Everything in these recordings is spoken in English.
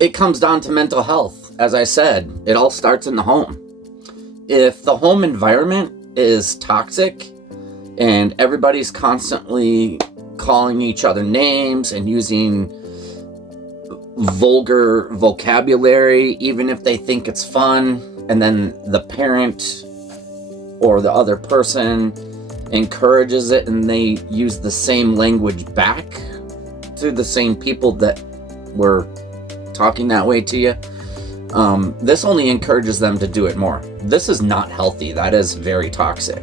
It comes down to mental health. As I said, it all starts in the home. If the home environment is toxic and everybody's constantly calling each other names and using vulgar vocabulary, even if they think it's fun, and then the parent or the other person encourages it and they use the same language back to the same people that were talking that way to you, this only encourages them to do it more. This is not healthy. That is very toxic.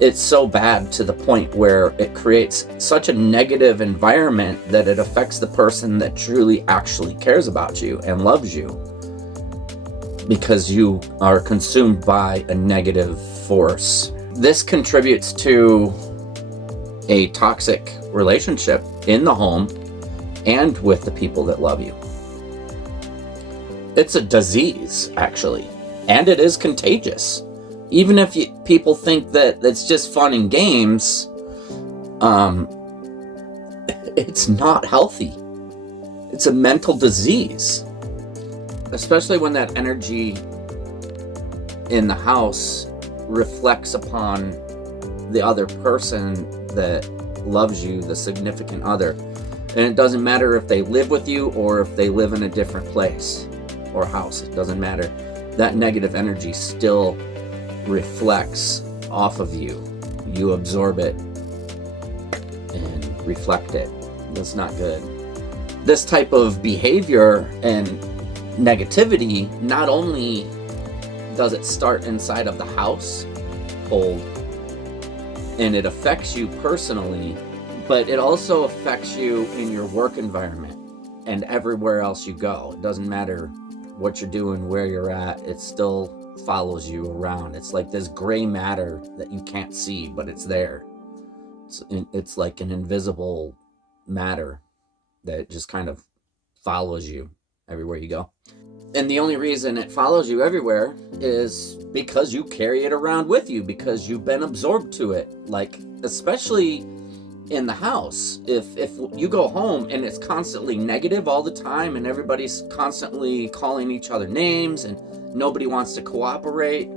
It's so bad to the point where it creates such a negative environment that it affects the person that truly actually cares about you and loves you, because you are consumed by a negative force. This contributes to a toxic relationship in the home and with the people that love you. It's a disease, actually, and it is contagious. Even if people think that it's just fun and games, it's not healthy. It's a mental disease, especially when that energy in the house reflects upon the other person that loves you, the significant other. And it doesn't matter if they live with you or if they live in a different place or house. It doesn't matter. That negative energy still reflects off of you. You absorb it and reflect it. That's not good. This type of behavior and negativity, not only does it start inside of the household and it affects you personally, but it also affects you in your work environment and everywhere else you go. It doesn't matter what you're doing, where you're at, it still follows you around. It's like this gray matter that you can't see, but it's there. It's like an invisible matter that just kind of follows you everywhere you go. And the only reason it follows you everywhere is because you carry it around with you, because you've been absorbed to it. Like, especially in the house, if you go home and it's constantly negative all the time and everybody's constantly calling each other names and nobody wants to cooperate,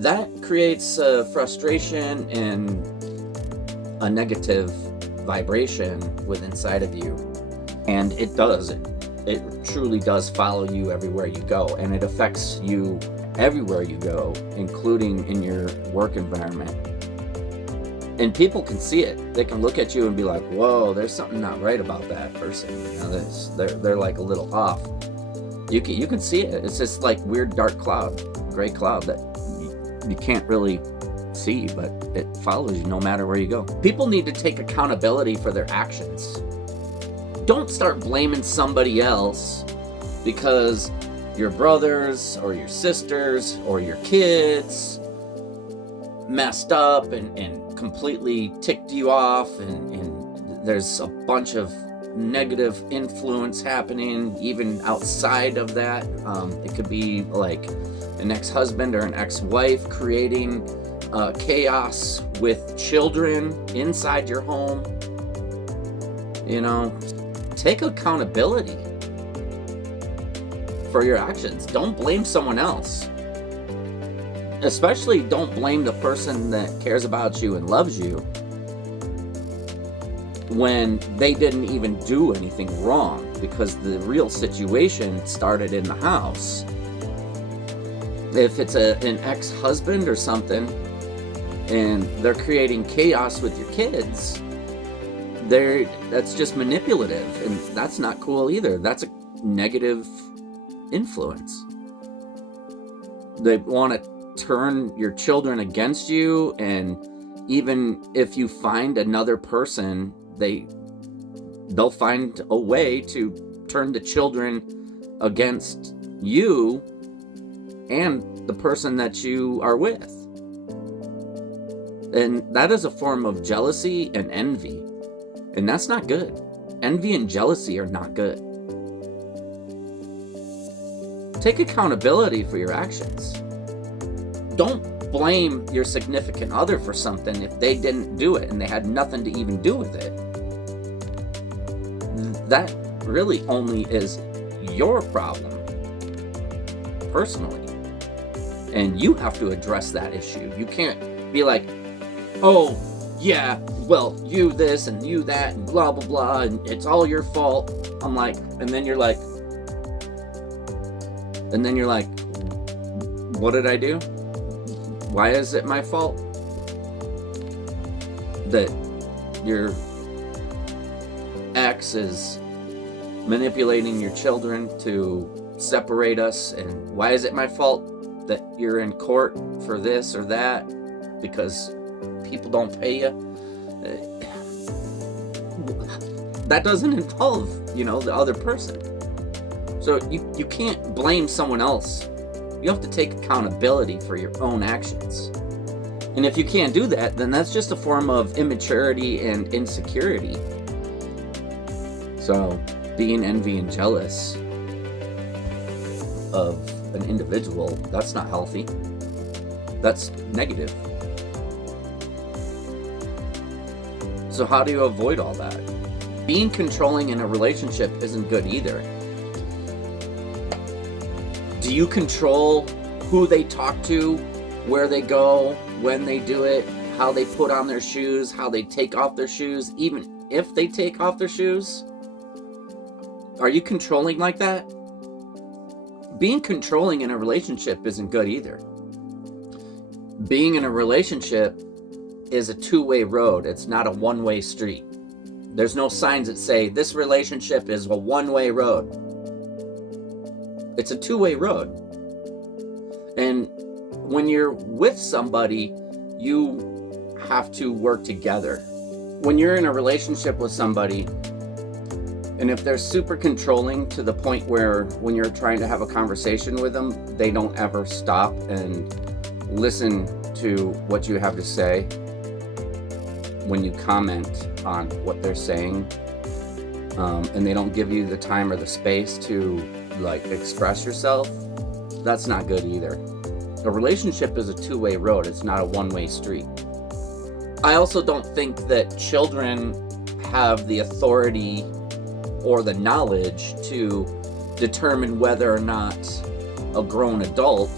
that creates frustration and a negative vibration within inside of you. And it truly does follow you everywhere you go, and it affects you everywhere you go, including in your work environment. And people can see it. They can look at you and be like, whoa, there's something not right about that person. You know, they're like a little off. You can see it. It's just like weird dark cloud, gray cloud that you can't really see, but it follows you no matter where you go. People need to take accountability for their actions. Don't start blaming somebody else because your brothers or your sisters or your kids messed up and completely ticked you off, and there's a bunch of negative influence happening even outside of that. It could be like an ex-husband or an ex-wife creating chaos with children inside your home. You know, take accountability for your actions. Don't blame someone else. Especially don't blame the person that cares about you and loves you when they didn't even do anything wrong, because the real situation started in the house. If it's an ex-husband or something and they're creating chaos with your kids, that's just manipulative, and that's not cool either. That's a negative influence. They want to turn your children against you, and even if you find another person, they'll find a way to turn the children against you and the person that you are with. And that is a form of jealousy and envy, and that's not good. Envy and jealousy are not good. Take accountability for your actions. Don't blame your significant other for something if they didn't do it and they had nothing to even do with it. That really only is your problem personally. And you have to address that issue. You can't be like, oh, yeah, well, you this and you that and blah, blah, blah, and it's all your fault. I'm like, and then you're like, what did I do? Why is it my fault that your ex is manipulating your children to separate us? And why is it my fault that you're in court for this or that because people don't pay you? That doesn't involve, the other person. So you can't blame someone else. You have to take accountability for your own actions. And if you can't do that, then that's just a form of immaturity and insecurity. So being envy and jealous of an individual, that's not healthy. That's negative. So how do you avoid all that? Being controlling in a relationship isn't good either. Do you control who they talk to, where they go, when they do it, how they put on their shoes, how they take off their shoes, even if they take off their shoes? Are you controlling like that? Being controlling in a relationship isn't good either. Being in a relationship is a two-way road. It's not a one-way street. There's no signs that say this relationship is a one-way road. It's a two-way road. And when you're with somebody, you have to work together. When you're in a relationship with somebody, and if they're super controlling to the point where when you're trying to have a conversation with them, they don't ever stop and listen to what you have to say when you comment on what they're saying, and they don't give you the time or the space to express yourself, that's not good either. A relationship is a two-way road. It's not a one-way street. I also don't think that children have the authority or the knowledge to determine whether or not a grown adult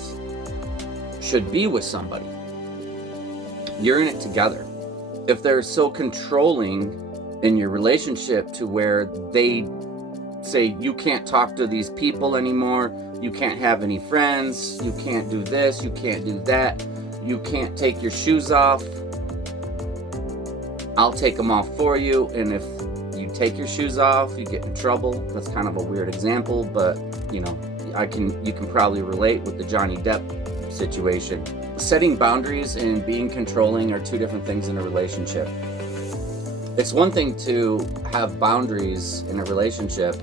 should be with somebody. You're in it together. If they're so controlling in your relationship to where they say you can't talk to these people anymore, you can't have any friends, you can't do this, you can't do that, you can't take your shoes off, I'll take them off for you, and if you take your shoes off, you get in trouble. That's kind of a weird example, but you can probably relate with the Johnny Depp situation. Setting boundaries and being controlling are two different things in a relationship. It's one thing to have boundaries in a relationship,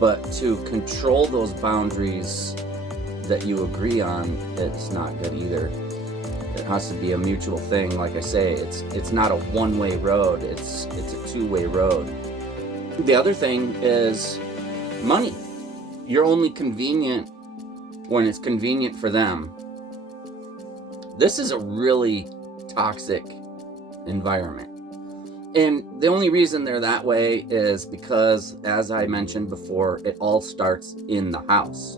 but to control those boundaries that you agree on, it's not good either. It has to be a mutual thing. Like I say, it's not a one-way road, it's a two-way road. The other thing is money. You're only convenient when it's convenient for them. This is a really toxic environment. And the only reason they're that way is because, as I mentioned before, it all starts in the house.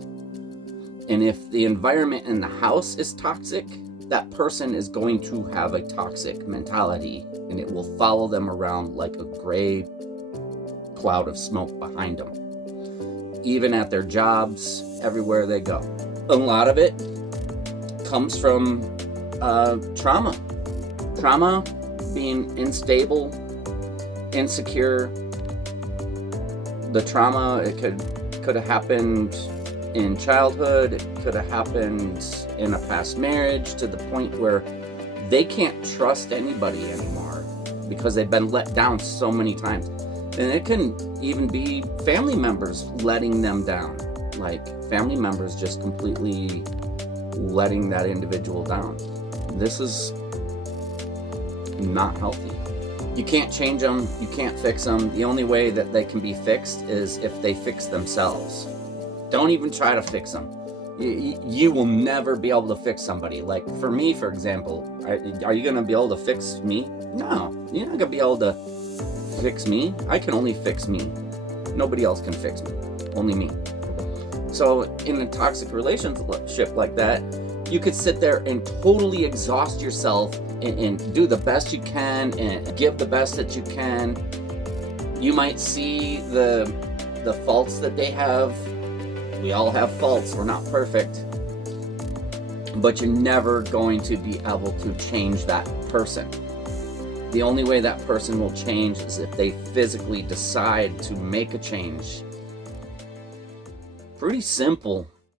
And if the environment in the house is toxic, that person is going to have a toxic mentality, and it will follow them around like a gray cloud of smoke behind them. Even at their jobs, everywhere they go. A lot of it comes from trauma. Trauma, being unstable, insecure. The trauma, it could have happened in childhood, it could have happened in a past marriage, to the point where they can't trust anybody anymore because they've been let down so many times. And it can even be family members letting them down, like family members just completely letting that individual down. This is not healthy. You can't change them, you can't fix them. The only way that they can be fixed is if they fix themselves. Don't even try to fix them. You will never be able to fix somebody. Like for me, for example, are you going to be able to fix me? No, you're not going to be able to fix me. I can only fix me. Nobody else can fix me, only me. So in a toxic relationship like that, you could sit there and totally exhaust yourself and do the best you can and give the best that you can. You might see the faults that they have. We all have faults. We're not perfect. But you're never going to be able to change that person. The only way that person will change is if they physically decide to make a change. Pretty simple.